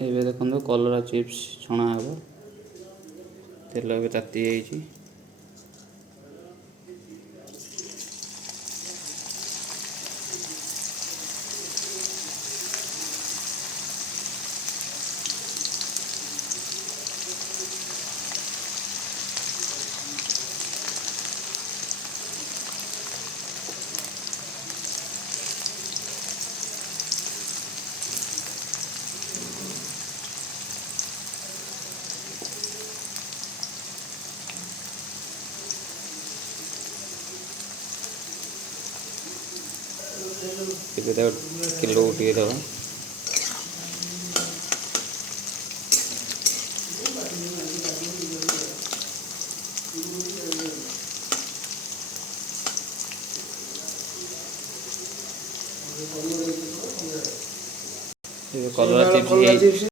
ଏବେ ଦେଖନ୍ତୁ କଲରା ଚିପ୍ସ ଛଣା ହେବ। ତେଲ ଏବେ ତାତି ଯାଇଛି। ଏବେ ତାକୁ ଟିକେ ଲଉଟିକି ଦେବା। ଏବେ କଲରା ଚିପ୍ସ